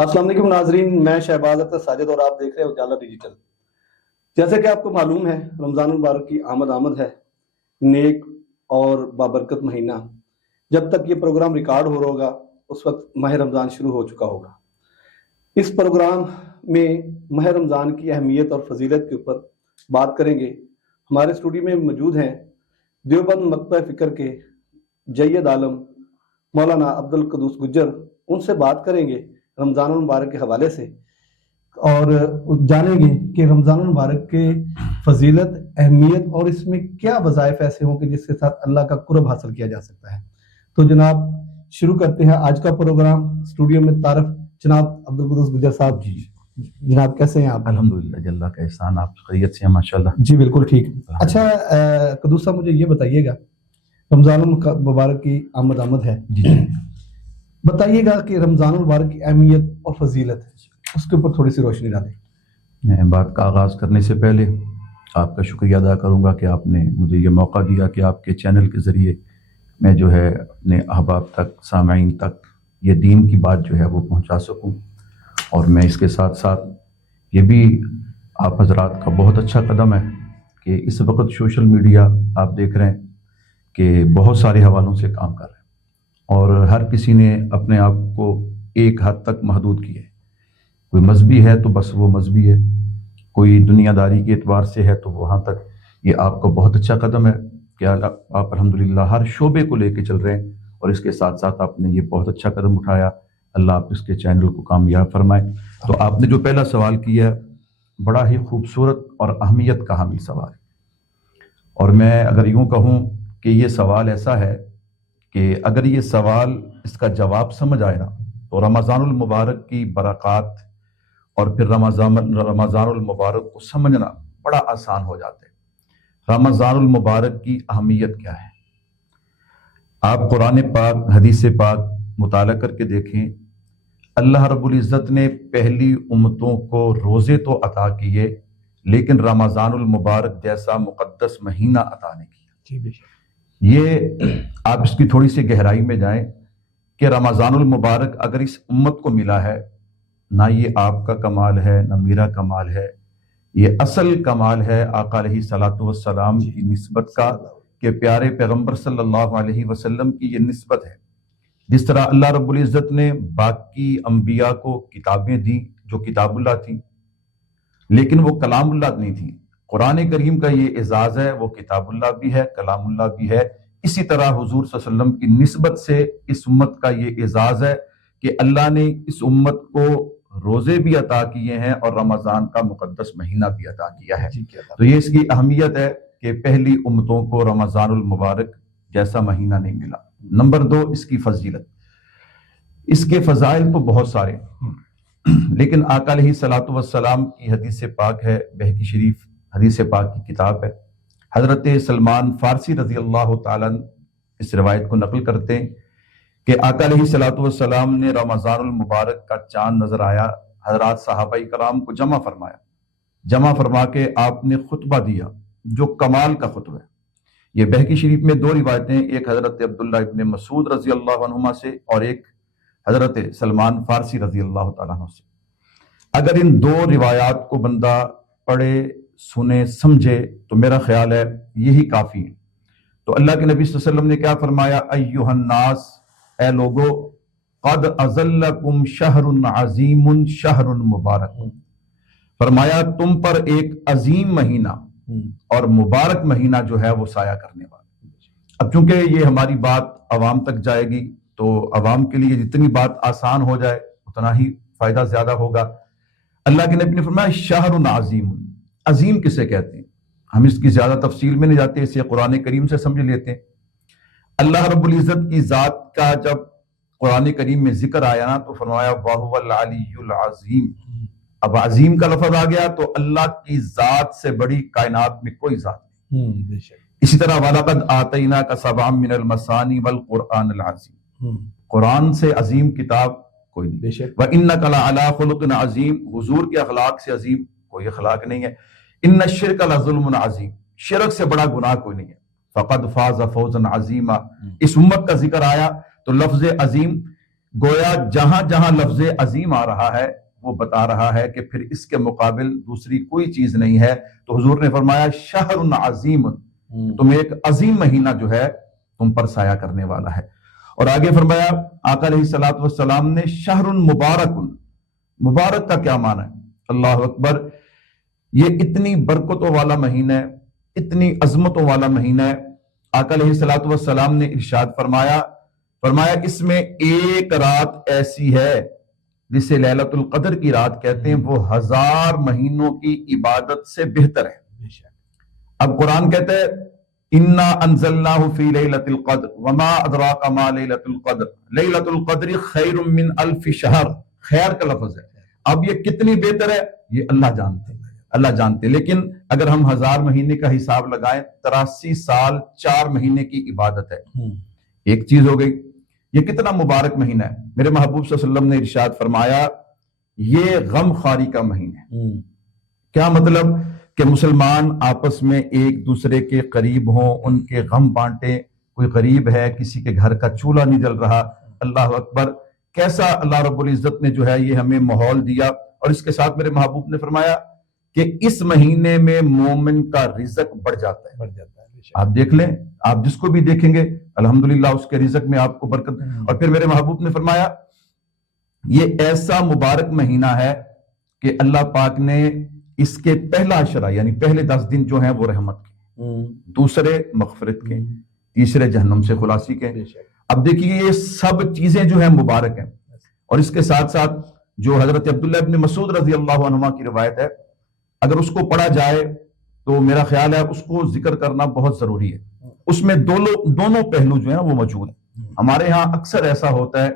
السلام علیکم ناظرین، میں شہباز اختر ساجد اور آپ دیکھ رہے ہیں اجالا ڈیجیٹل۔ جیسے کہ آپ کو معلوم ہے، رمضان المبارک کی آمد ہے، نیک اور بابرکت مہینہ۔ جب تک یہ پروگرام ریکارڈ ہو رہا ہوگا اس وقت ماہ رمضان شروع ہو چکا ہوگا۔ اس پروگرام میں ماہ رمضان کی اہمیت اور فضیلت کے اوپر بات کریں گے۔ ہمارے اسٹوڈیو میں موجود ہیں دیوبند مکتبہ فکر کے جید عالم مولانا عبدالقدوس گجر۔ ان سے بات کریں گے رمضان المبارک کے حوالے سے اور جانیں گے کہ رمضان المبارک کے فضیلت، اہمیت اور اس میں کیا وظائف ایسے ہوں کہ جس کے ساتھ اللہ کا قرب حاصل کیا جا سکتا ہے۔ تو جناب شروع کرتے ہیں آج کا پروگرام۔ اسٹوڈیو میں تعارف جناب عبدالقدوس گجر صاحب۔ جی جناب کیسے ہیں آپ؟ الحمدللہ، جی اللہ کا احسان، آپ خیریت سے ہیں ماشاءاللہ؟ جی بالکل ٹھیک۔ اچھا قدوس صاحب، مجھے یہ بتائیے گا، رمضان المبارک کی آمد ہے، جی بتائیے گا کہ رمضان المبارک کی اہمیت اور فضیلت اس کے اوپر تھوڑی سی روشنی ڈالیں۔ میں بات کا آغاز کرنے سے پہلے آپ کا شکریہ ادا کروں گا کہ آپ نے مجھے یہ موقع دیا کہ آپ کے چینل کے ذریعے میں جو ہے اپنے احباب تک، سامعین تک یہ دین کی بات جو ہے وہ پہنچا سکوں۔ اور میں اس کے ساتھ ساتھ یہ بھی آپ حضرات کا بہت اچھا قدم ہے کہ اس وقت سوشل میڈیا آپ دیکھ رہے ہیں کہ بہت سارے حوالوں سے کام کر رہے ہیں اور ہر کسی نے اپنے آپ کو ایک حد تک محدود کیا ہے۔ کوئی مذہبی ہے تو بس وہ مذہبی ہے، کوئی دنیا داری کے اعتبار سے ہے تو وہاں تک۔ یہ آپ کا بہت اچھا قدم ہے کہ آپ الحمدللہ ہر شعبے کو لے کے چل رہے ہیں اور اس کے ساتھ ساتھ آپ نے یہ بہت اچھا قدم اٹھایا۔ اللہ آپ اس کے چینل کو کامیاب فرمائے۔ تو آپ نے جو پہلا سوال کیا ہے بڑا ہی خوبصورت اور اہمیت کا حامل سوال ہے، اور میں اگر یوں کہوں کہ یہ سوال ایسا ہے کہ اگر یہ سوال اس کا جواب سمجھ آئے نا تو رمضان المبارک کی برکات اور پھر رمضان المبارک کو سمجھنا بڑا آسان ہو جاتا ہے۔ رمضان المبارک کی اہمیت کیا ہے؟ آپ قرآن پاک، حدیث پاک مطالعہ کر کے دیکھیں، اللہ رب العزت نے پہلی امتوں کو روزے تو عطا کیے لیکن رمضان المبارک جیسا مقدس مہینہ عطا نہیں کیا۔ یہ آپ اس کی تھوڑی سی گہرائی میں جائیں کہ رمضان المبارک اگر اس امت کو ملا ہے، نہ یہ آپ کا کمال ہے نہ میرا کمال ہے، یہ اصل کمال ہے آقا علیہ الصلوۃ والسلام کی نسبت کا، کہ پیارے پیغمبر صلی اللہ علیہ وسلم کی یہ نسبت ہے۔ جس طرح اللہ رب العزت نے باقی انبیاء کو کتابیں دیں جو کتاب اللہ تھیں لیکن وہ کلام اللہ نہیں تھیں، قرآن کریم کا یہ اعزاز ہے، وہ کتاب اللہ بھی ہے، کلام اللہ بھی ہے۔ اسی طرح حضور صلی اللہ علیہ وسلم کی نسبت سے اس امت کا یہ اعزاز ہے کہ اللہ نے اس امت کو روزے بھی عطا کیے ہیں اور رمضان کا مقدس مہینہ بھی عطا کیا ہے۔ تو یہ اس کی اہمیت ہے کہ پہلی امتوں کو رمضان المبارک جیسا مہینہ نہیں ملا۔ نمبر 2، اس کی فضیلت۔ اس کے فضائل تو بہت سارے لیکن آقا علیہ الصلوۃ والسلام کی حدیث پاک ہے، بہقی شریف حدیث پاک کی کتاب ہے۔ حضرت سلمان فارسی رضی اللہ تعالیٰ اس روایت کو نقل کرتے ہیں کہ آقا علیہ الصلوۃ والسلام نے رمضان المبارک کا چاند نظر آیا، حضرات صحابہ کرام کو جمع فرما کے آپ نے خطبہ دیا جو کمال کا خطبہ ہے۔ یہ بہقی شریف میں 2 روایتیں، ایک حضرت عبداللہ ابن مسعود رضی اللہ عنہما سے اور ایک حضرت سلمان فارسی رضی اللہ تعالیٰ عنہ سے۔ اگر ان 2 روایات کو بندہ پڑھے، سنے، سمجھے تو میرا خیال ہے یہی کافی ہے۔ تو اللہ کے نبی صلی اللہ علیہ وسلم نے کیا فرمایا؟ ایھا الناس، اے لوگو، قد اظلکم شہر عظیم شہر مبارک، فرمایا تم پر ایک عظیم مہینہ اور مبارک مہینہ جو ہے وہ سایہ کرنے والا۔ اب چونکہ یہ ہماری بات عوام تک جائے گی تو عوام کے لیے جتنی بات آسان ہو جائے اتنا ہی فائدہ زیادہ ہوگا۔ اللہ کے نبی نے فرمایا شہر عظیم۔ عظیم کسے کہتے ہیں؟ ہم اس کی زیادہ تفصیل میں نہیں جاتے، اسے قرآن کریم سے سمجھ لیتے ہیں۔ اللہ رب العزت کی ذات کا جب قرآن کریم میں ذکر آیا نا تو فرمایا وَهُوَ الْعَلِيُّ الْعَظِيمُ۔ اب عظیم کا لفظ آ گیا تو اللہ کی ذات سے بڑی کائنات میں کوئی ذات نہیں۔ اسی طرح وَلَقَدْ آتَيْنَاكَ سَبْعًا مِنَ الْمَثَانِي وَالْقُرْآنِ الْعَظِيمِ، قرآن سے عظیم کتاب کوئی نہیں۔ وَإِنَّكَ لَعَلَىٰ خُلُقٍ عَظِيمٍ، حضور کے اخلاق سے عظیم کوئی اخلاق نہیں ہے۔ إِنَّ الشِّرْكَ لَظُلْمٌ عَظِيمٌ، شرک سے بڑا گناہ کوئی نہیں ہے۔ فَقَدْ فَازَ فَوْزًا عَظِيمًا، اس امت کا ذکر آیا تو لفظ عظیم گویا جہاں جہاں لفظ عظیم آ رہا ہے وہ بتا رہا ہے کہ پھر اس کے مقابل دوسری کوئی چیز نہیں ہے. تو حضور نے فرمایا شہر عظیم، تمہیں ایک عظیم مہینہ جو ہے تم پر سایہ کرنے والا ہے. اور آگے فرمایا آقا علیہ الصلوۃ والسلام نے شہر مبارک، مبارک کا کیا معنی ہے؟ اللہ اکبر، یہ اتنی برکتوں والا مہینہ ہے، اتنی عظمتوں والا مہینہ ہے. آقا علیہ الصلوۃ والسلام نے ارشاد فرمایا اس میں ایک رات ایسی ہے جسے لیلۃ القدر کی رات کہتے ہیں، وہ 1000 مہینوں کی عبادت سے بہتر ہے. اب قرآن کہتا ہے انا انزلناہ فی لیلۃ القدر وما ادراک ما لیلۃ القدر لیلۃ القدر خیر من الف شہر. خیر کا لفظ ہے. اب یہ کتنی بہتر ہے یہ اللہ جانتے ہیں، اللہ جانتے. لیکن اگر ہم 1000 مہینے کا حساب لگائیں 83 سال 4 مہینے کی عبادت ہے. ایک چیز ہو گئی. یہ کتنا مبارک مہینہ ہے. میرے محبوب صلی اللہ علیہ وسلم نے ارشاد فرمایا یہ غم خواری کا مہینہ ہے. کیا مطلب؟ کہ مسلمان آپس میں ایک دوسرے کے قریب ہوں، ان کے غم بانٹیں. کوئی غریب ہے، کسی کے گھر کا چولہا نہیں جل رہا. اللہ اکبر، کیسا اللہ رب العزت نے جو ہے یہ ہمیں ماحول دیا. اور اس کے ساتھ میرے محبوب نے فرمایا کہ اس مہینے میں مومن کا رزق بڑھ جاتا ہے. آپ دیکھ لیں، آپ جس کو بھی دیکھیں گے الحمدللہ اس کے رزق میں آپ کو برکت. اور پھر میرے محبوب نے فرمایا یہ ایسا مبارک مہینہ ہے کہ اللہ پاک نے اس کے پہلا عشرہ یعنی پہلے 10 دن جو ہیں وہ رحمت کے، دوسرے مغفرت کے، تیسرے جہنم سے خلاصی کے. اب دیکھیے یہ سب چیزیں جو ہیں مبارک ہیں. اور اس کے ساتھ ساتھ جو حضرت عبداللہ ابن مسعود رضی اللہ عنہما کی روایت ہے، اگر اس کو پڑھا جائے تو میرا خیال ہے اس کو ذکر کرنا بہت ضروری ہے. اس میں دونوں پہلو جو ہیں وہ موجود ہیں. ہمارے ہاں اکثر ایسا ہوتا ہے،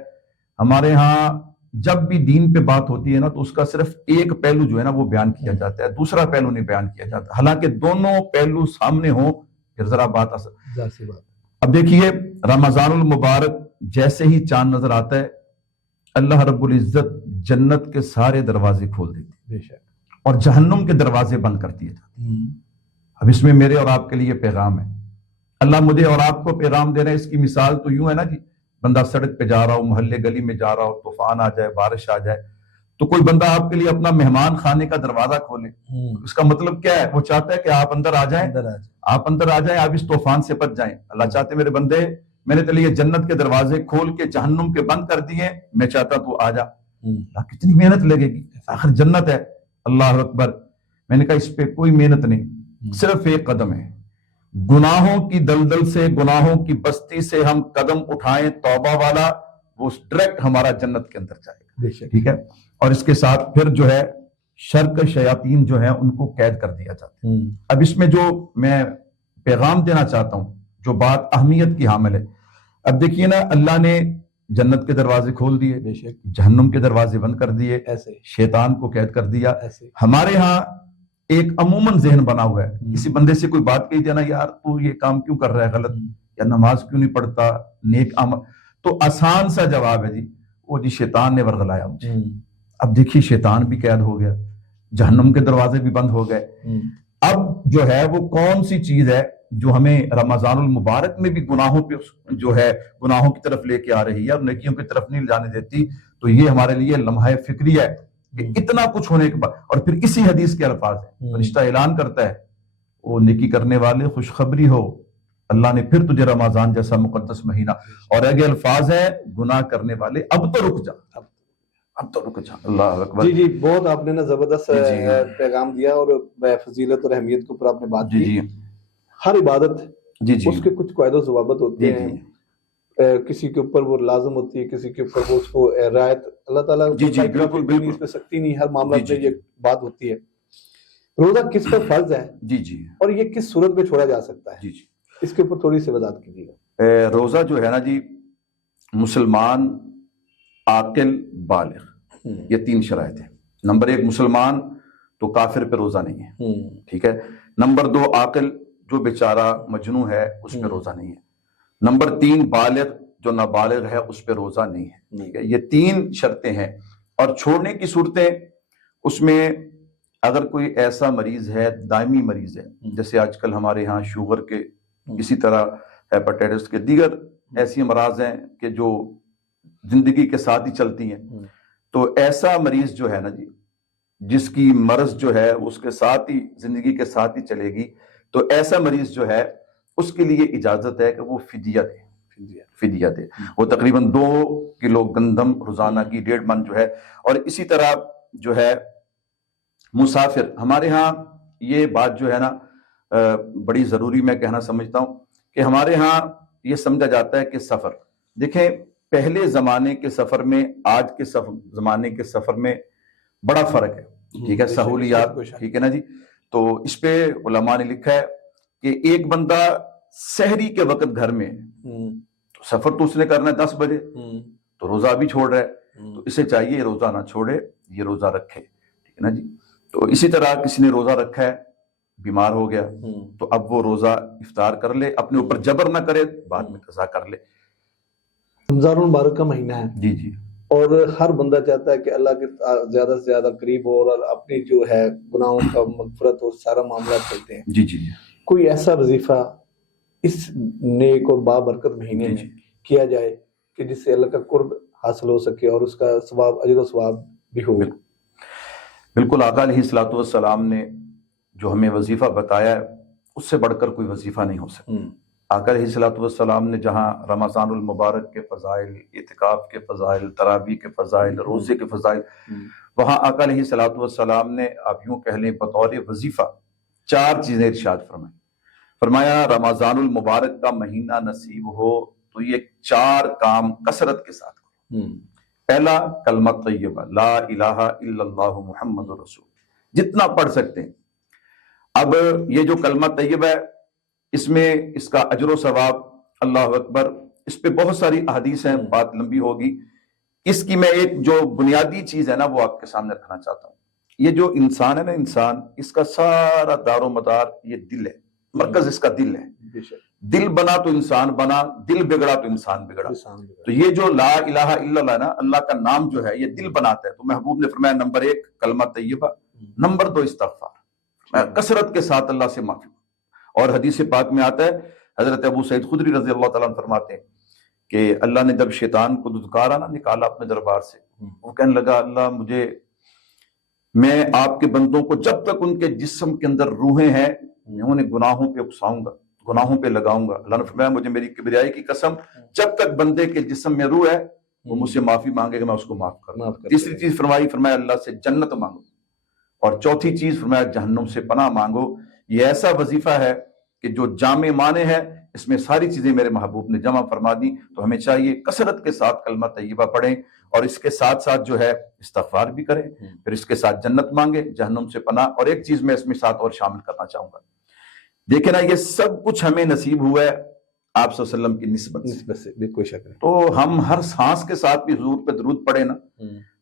ہمارے ہاں جب بھی دین پہ بات ہوتی ہے نا تو اس کا صرف ایک پہلو جو ہے نا وہ بیان کیا جاتا ہے، دوسرا پہلو نہیں بیان کیا جاتا، حالانکہ دونوں پہلو سامنے ہوں پھر ذرا بات اب دیکھیے رمضان المبارک جیسے ہی چاند نظر آتا ہے اللہ رب العزت جنت کے سارے دروازے کھول دیتی ہے اور جہنم کے دروازے بند کر دیے جاتے ہیں. اب اس میں میرے اور آپ کے لیے پیغام ہے. اللہ مجھے اور آپ کو پیغام دے رہے ہیں. اس کی مثال تو یوں ہے نا جی، بندہ سڑک پہ جا رہا ہو، محلے گلی میں جا رہا ہو، طوفان آ جائے، بارش آ جائے تو کوئی بندہ آپ کے لیے اپنا مہمان خانے کا دروازہ کھولے. اس کا مطلب کیا ہے؟ وہ چاہتا ہے کہ آپ اندر آ جائیں، آپ اندر آ جائیں، آپ اس طوفان سے بچ جائیں. اللہ چاہتے میرے بندے میں نے تیرے لیے جنت کے دروازے کھول کے جہنم کے بند کر دیے، میں چاہتا تو آ جا. اللہ کتنی محنت لگے گی، آخر جنت ہے. اللہ اکبر. میں نے کہا اس پہ کوئی محنت نہیں، صرف ایک قدم ہے. گناہوں کی دلدل سے، گناہوں کی بستی سے ہم قدم اٹھائیں توبہ والا، وہ ڈائریکٹ ہمارا جنت کے اندر جائے گا. ٹھیک ہے. اور اس کے ساتھ پھر جو ہے شر شیاطین جو ہیں ان کو قید کر دیا جاتا ہے. اب اس میں جو میں پیغام دینا چاہتا ہوں، جو بات اہمیت کی حامل ہے، اب دیکھیے نا اللہ نے جنت کے دروازے کھول دیے، جہنم کے دروازے بند کر دیے، شیطان کو قید کر دیا. ہمارے ہاں ایک عموماً ذہن بنا ہوا ہے، کسی بندے سے کوئی بات کہی جانا، یار تو یہ کام کیوں کر رہا ہے غلط، یا نماز کیوں نہیں پڑھتا، نیک عمل، تو آسان سا جواب ہے جی وہ جی شیطان نے ورغلایا مجھے. اب دیکھیے شیطان بھی قید ہو گیا، جہنم کے دروازے بھی بند ہو گئے. اب جو ہے وہ کون سی چیز ہے جو ہمیں رمضان المبارک میں بھی گناہوں پہ جو ہے گناہوں کی طرف لے کے آ رہی ہے اور نیکیوں کی طرف نہیں جانے دیتی؟ تو یہ ہمارے لیے لمحہ فکری ہے کہ اتنا کچھ ہونے کے بعد، اور پھر اسی حدیث کے الفاظ ہیں، فرشتہ اعلان کرتا ہے وہ نیکی کرنے والے خوشخبری ہو، اللہ نے پھر تجھے رمضان جیسا مقدس مہینہ، اور آگے الفاظ ہیں گناہ کرنے والے اب تو رک جا، اب تو رک جا. اللہ اکبر. جی بہت آپ نے نا زبردست پیغام دیا اور فضیلت اور اہمیت کے اوپر آپ نے بات کی. ہر عبادت اس کے کچھ قواعد و ضوابط ہوتے ہیں، کسی کے اوپر وہ لازم ہوتی ہے، کسی کے اوپر وہ اس کو رعایت اللہ تعالیٰ بالکل اس پہ سختی نہیں، ہر معاملہ میں یہ بات ہوتی ہے. روزہ کس پر فرض ہے اور یہ کس صورت میں چھوڑا جا سکتا ہے، اس کے اوپر تھوڑی سی وضاحت کیجیے گا. روزہ جو ہے نا جی، مسلمان عاقل بالغ، یہ 3 شرائط ہیں. نمبر 1 مسلمان تو کافر پہ روزہ نہیں ہے، ٹھیک ہے. نمبر 2 عاقل جو بیچارہ مجنون ہے اس پہ روزہ نہیں ہے. نمبر 3 بالغ جو نابالغ ہے اس پہ روزہ نہیں ہے. ٹھیک ہے، یہ 3 شرطیں ہیں. اور چھوڑنے کی صورتیں اس میں اگر کوئی ایسا مریض ہے، دائمی مریض ہے، جیسے آج کل ہمارے ہاں شوگر کے، اسی طرح ہیپاٹائٹس کے، دیگر ایسی امراض ہیں کہ جو زندگی کے ساتھ ہی چلتی ہیں. تو ایسا مریض جو ہے نا جی، جس کی مرض جو ہے اس کے ساتھ ہی زندگی کے ساتھ ہی چلے گی، تو ایسا مریض جو ہے اس کے لیے اجازت ہے کہ وہ فدیہ دے. فدیہ دے. وہ تقریباً 2 کلو گندم روزانہ کی 1.5 من جو ہے. اور اسی طرح جو ہے مسافر، ہمارے ہاں یہ بات جو ہے نا بڑی ضروری میں کہنا سمجھتا ہوں کہ ہمارے ہاں یہ سمجھا جاتا ہے کہ سفر، دیکھیں پہلے زمانے کے سفر میں آج کے زمانے کے سفر میں بڑا فرق ہے. ٹھیک ہے، سہولیات، ٹھیک ہے نا جی. تو اس پہ علماء نے لکھا ہے کہ ایک بندہ سحری کے وقت گھر میں سفر تو اس نے کرنا ہے 10 بجے، تو روزہ بھی چھوڑ رہا ہے، تو اسے چاہیے روزہ نہ چھوڑے، یہ روزہ رکھے. ٹھیک ہے نا جی. تو اسی طرح کسی نے روزہ رکھا ہے، بیمار ہو گیا، تو اب وہ روزہ افطار کر لے، اپنے اوپر جبر نہ کرے، بعد میں قضا کر لے. رمضان المبارک کا مہینہ ہے جی جی. اور ہر بندہ چاہتا ہے کہ اللہ کے زیادہ سے زیادہ قریب ہو اور اپنی جو ہے گناہوں کا مغفرت اور سارا معاملات چلتے ہیں. جی جی. کوئی ایسا وظیفہ اس نیک اور بابرکت مہینے میں کیا جائے کہ جس سے اللہ کا قرب حاصل ہو سکے اور اس کا ثواب، اجر و ثواب بھی ہو. بالکل. آقا علیہ الصلوۃ والسلام نے جو ہمیں وظیفہ بتایا ہے اس سے بڑھ کر کوئی وظیفہ نہیں ہو سکتا. آقا علیہ الصلوۃ والسلام نے جہاں رمضان المبارک کے فضائل، اعتکاف کے فضائل، تراویح کے فضائل، روزے کے فضائل، وہاں آقا علیہ الصلوۃ والسلام نے آپ یوں کہہ لیں بطور وظیفہ 4 چیزیں ارشاد فرمائیں. فرمایا رمضان المبارک کا مہینہ نصیب ہو تو یہ 4 کام کثرت کے ساتھ کرو. پہلا کلمہ طیبہ، لا الہ الا اللہ محمد رسول، جتنا پڑھ سکتے ہیں. اب یہ جو کلمہ طیبہ ہے اس میں اس کا اجر و ثواب، اللہ اکبر، اس پہ بہت ساری احادیث ہیں، بات لمبی ہوگی. اس کی میں ایک جو بنیادی چیز ہے نا وہ آپ کے سامنے رکھنا چاہتا ہوں. یہ جو انسان ہے نا، انسان، اس کا سارا دار و مدار یہ دل ہے، مرکز اس کا دل ہے. دل بنا تو انسان بنا، دل بگڑا تو انسان بگڑا. تو یہ جو لا الہ الا اللہ نا، اللہ کا نام جو ہے یہ دل بناتا ہے. تو محبوب نے فرمایا نمبر 1 کلمہ طیبہ، نمبر 2 استغفار، کثرت کے ساتھ اللہ سے معافی. اور حدیث پاک میں آتا ہے، حضرت ابو سعید خدری رضی اللہ تعالیٰ عنہ فرماتے ہیں کہ اللہ نے جب شیطان کو دھتکارا نا، نکالا اپنے دربار سے، وہ کہنے لگا اللہ میں آپ کے بندوں کو جب تک ان کے جسم کے اندر روحیں ہیں میں انہیں گناہوں پہ اکساؤں گا، گناہوں پہ لگاؤں گا. اللہ نے فرمایا مجھے میری کبریائی کی قسم، جب تک بندے کے جسم میں روح ہے وہ مجھ سے معافی مانگے گا میں اس کو معاف کروں. تیسری چیز فرمایا اللہ سے جنت مانگو. اور چوتھی چیز فرمایا جہنم سے پناہ مانگو. یہ ایسا وظیفہ ہے کہ جو جامع معنی ہے، اس میں ساری چیزیں میرے محبوب نے جمع فرما دی. تو ہمیں چاہیے کثرت کے ساتھ کلمہ طیبہ پڑھیں اور اس کے ساتھ ساتھ جو ہے استغفار بھی کریں، پھر اس کے ساتھ جنت مانگے، جہنم سے پناہ. اور ایک چیز میں اس میں ساتھ اور شامل کرنا چاہوں گا، دیکھیں نا یہ سب کچھ ہمیں نصیب ہوا ہے آپ صلی اللہ علیہ وسلم کی نسبت سے. بالکل شک ہے. تو ہم ہر سانس کے ساتھ بھی حضور پہ درود پڑھیں نا،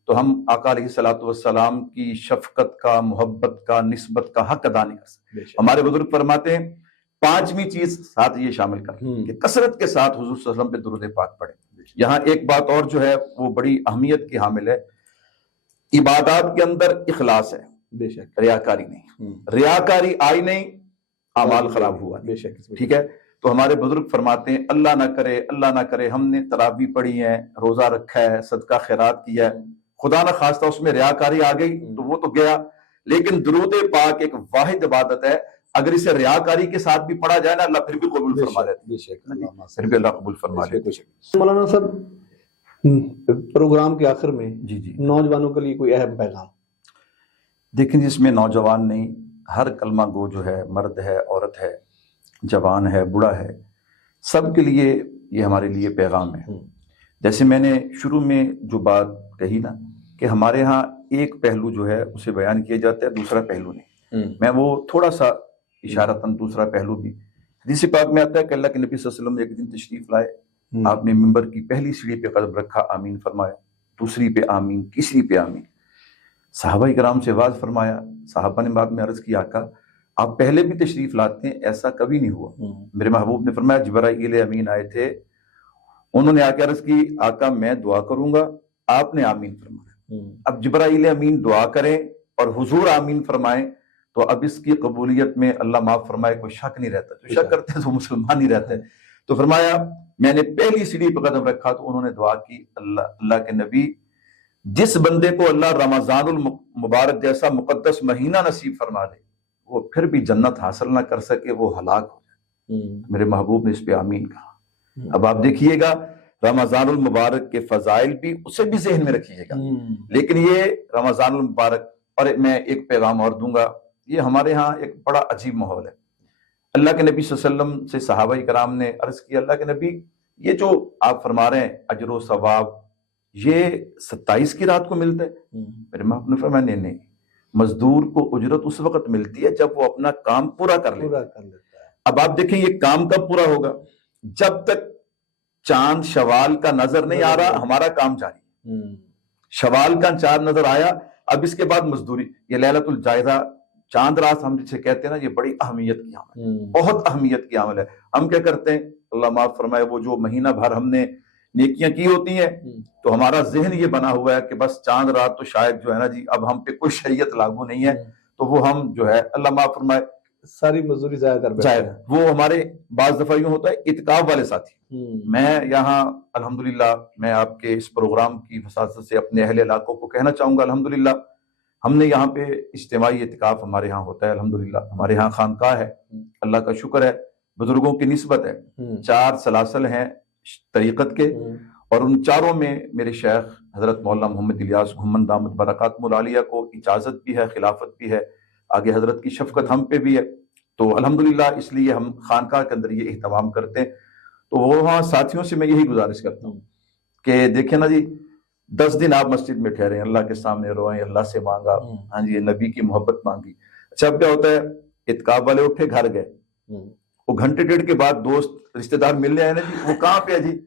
تو ہم آقا علیہ الصلوۃ والسلام کی شفقت کا، محبت کا، نسبت کا حق ادا نہیں کر سکتے. ہمارے بزرگ فرماتے ہیں 5ویں چیز ساتھ یہ شامل کر کہ کثرت کے ساتھ حضور صلی اللہ علیہ وسلم پہ درود پاک پڑھیں. یہاں ایک بات اور جو ہے وہ بڑی اہمیت کی حامل ہے، عبادات کے اندر اخلاص ہے، بے شک، ریاکاری نہیں. ریاکاری آئی نہیں، اعمال خراب ہوا. بے شک. ٹھیک ہے. تو ہمارے بزرگ فرماتے ہیں اللہ نہ کرے ہم نے تراویح پڑھی ہے، روزہ رکھا ہے، صدقہ خیرات کیا ہے، خدا نہ خواستہ اس میں ریاکاری آ گئی تو وہ تو گیا. لیکن درود پاک ایک واحد عبادت ہے، اگر اسے ریاکاری کے ساتھ بھی پڑھا جائے نا اللہ پھر بھی قبول فرما لیتے ہیں، پھر بھی اللہ قبول فرما لیتے ہیں. مولانا صاحب پروگرام کے آخر میں جی نوجوانوں کے لیے کوئی اہم پیغام؟ دیکھیں جس میں نوجوان نہیں، ہر کلمہ گو جو ہے، مرد ہے، عورت ہے، جوان ہے، بوڑھا ہے، سب کے لیے یہ ہمارے لیے پیغام ہے. جیسے میں نے شروع میں جو بات کہی نا کہ ہمارے ہاں ایک پہلو جو ہے اسے بیان کیا جاتا ہے، دوسرا پہلو نہیں. میں وہ تھوڑا سا اشارتاً دوسرا پہلو بھی، حدیث پاک میں آتا ہے کہ اللہ کے نبی صلی اللہ علیہ وسلم ایک دن تشریف لائے، آپ نے ممبر کی پہلی سیڑھی پہ قدم رکھا، آمین فرمایا، دوسری پہ آمین، تیسری پہ آمین. صحابہ کرام سے واضح فرمایا. صحابہ نے بعد میں عرض کی آقا آپ پہلے بھی تشریف لاتے ہیں، ایسا کبھی نہیں ہوا. میرے محبوب نے فرمایا جبرائیل امین آئے تھے، انہوں نے آ کے عرض کی آقا میں دعا کروں گا، آپ نے آمین فرمایا. اب جبرائیل امین دعا کریں اور حضور آمین فرمائیں تو اب اس کی قبولیت میں اللہ معاف فرمائے کوئی شک نہیں رہتا. جو شک کرتے ہیں تو مسلمان ہی رہتے ہیں. تو فرمایا میں نے پہلی سیڑھی پہ قدم رکھا تو انہوں نے دعا کی اللہ کے نبی جس بندے کو اللہ رمضان المبارک جیسا مقدس مہینہ نصیب فرما دے وہ پھر بھی جنت حاصل نہ کر سکے وہ ہلاک ہو جائے. میرے محبوب نے اس پہ آمین کہا. اب آپ دیکھیے گا رمضان المبارک کے فضائل بھی اسے بھی ذہن میں رکھیے گا. لیکن یہ رمضان المبارک، اور میں ایک پیغام اور دوں گا، یہ ہمارے ہاں ایک بڑا عجیب ماحول ہے. اللہ کے نبی صلی اللہ علیہ وسلم سے صحابہ کرام نے عرض کیا اللہ کے نبی یہ جو آپ فرما رہے ہیں اجر و ثواب یہ 27 کی رات کو ملتا ہے؟ میرے محبوب نے فرمایا نہیں، مزدور کو اجرت اس وقت ملتی ہے جب وہ اپنا کام پورا کر لیتا ہے. اب آپ دیکھیں یہ کام کب پورا ہوگا؟ جب تک چاند شوال کا نظر نہیں آ رہا ہمارا کام جاری. شوال کا چاند نظر آیا اب اس کے بعد مزدوری. یہ لیلۃ الجائزہ چاند رات ہم جسے کہتے ہیں نا، یہ بڑی اہمیت کی عمل ہے، بہت اہمیت کی عمل ہے. ہم کیا کرتے ہیں، اللہ معاف فرمائے، وہ جو مہینہ بھر ہم نے نیکیاں کی ہوتی ہیں تو ہمارا ذہن یہ بنا ہوا ہے کہ بس چاند رات تو شاید جو ہے نا جی اب ہم پہ کوئی شریعت لاگو نہیں ہے، تو وہ ہم جو ہے اللہ معاف فرمائے ساری مزدوری ضائع کر بیٹھتے ہیں. وہ ہمارے بعض دفعہ یوں ہوتا ہے اعتکاف والے ساتھی. میں یہاں الحمدللہ میں آپ کے اس پروگرام کی وساطت سے اپنے اہل علاقوں کو کہنا چاہوں گا، الحمدللہ ہم نے یہاں پہ اجتماعی اعتکاف ہمارے ہاں ہوتا ہے. الحمدللہ ہمارے ہاں خانقاہ ہے، اللہ کا شکر ہے، بزرگوں کی نسبت ہے. 4 سلاسل ہیں طریقت کے، اور ان چاروں میں میرے شیخ حضرت مولانا محمد الیاس گھمن دامت برکاتہم العالیہ کو اجازت بھی ہے، خلافت بھی ہے، آگے حضرت کی شفقت ہم پہ بھی ہے. تو الحمدللہ اس لیے ہم خانقاہ کے اندر یہ اہتمام کرتے ہیں. تو وہاں ساتھیوں سے میں یہی گزارش کرتا ہوں کہ دیکھیں نا جی 10 دن آپ مسجد میں ٹھہرے، اللہ کے سامنے روئیں، اللہ سے مانگا، ہاں جی نبی کی محبت مانگی. اچھا اب کیا ہوتا ہے، اعتکاف والے اٹھے گھر گئے، وہ گھنٹے ڈیڑھ کے بعد دوست رشتہ دار ملنے آئے نا جی، وہ کہاں پہ ہے جی،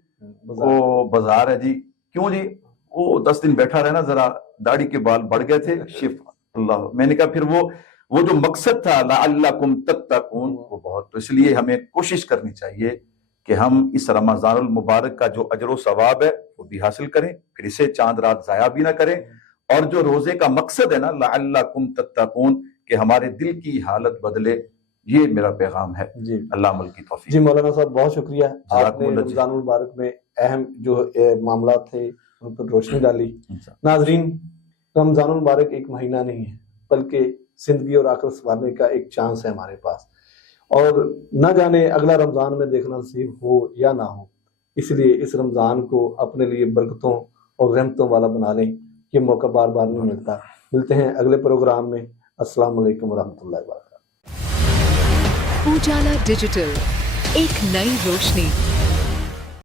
وہ بازار ہے جی. کیوں جی؟ وہ 10 دن بیٹھا رہنا، ذرا داڑھی کے بال بڑھ گئے تھے، شفا اللہ. میں نے کہا پھر وہ جو مقصد تھا لعلکم تتقون وہ بہت، تو اس لیے ہمیں کوشش کرنی چاہیے کہ ہم اس رمضان المبارک کا جو اجر و ثواب ہے وہ بھی حاصل کریں، پھر اسے چاند رات ضائع بھی نہ کریں. اور جو روزے کا مقصد ہے نا لعلکم تتقون کہ ہمارے دل کی حالت بدلے، یہ میرا پیغام ہے جی. اللہ عمل کی توفیق. جی مولانا صاحب بہت شکریہ، آپ نے رمضان المبارک میں اہم جو معاملات تھے ان پر روشنی ڈالی. ناظرین، رمضان المبارک ایک مہینہ نہیں ہے بلکہ زندگی اور آخرت سنوارنے کا ایک چانس ہے ہمارے پاس، اور نہ جانے اگلا رمضان میں دیکھنا نصیب ہو یا نہ ہو. اس لیے اس رمضان کو اپنے لیے برکتوں اور رحمتوں والا بنا لیں، یہ موقع بار بار نہیں ملتا. ملتے ہیں اگلے پروگرام میں. السلام علیکم ورحمۃ اللہ وبرکاتہ. اجالا ڈیجیٹل، ایک نئی روشنی.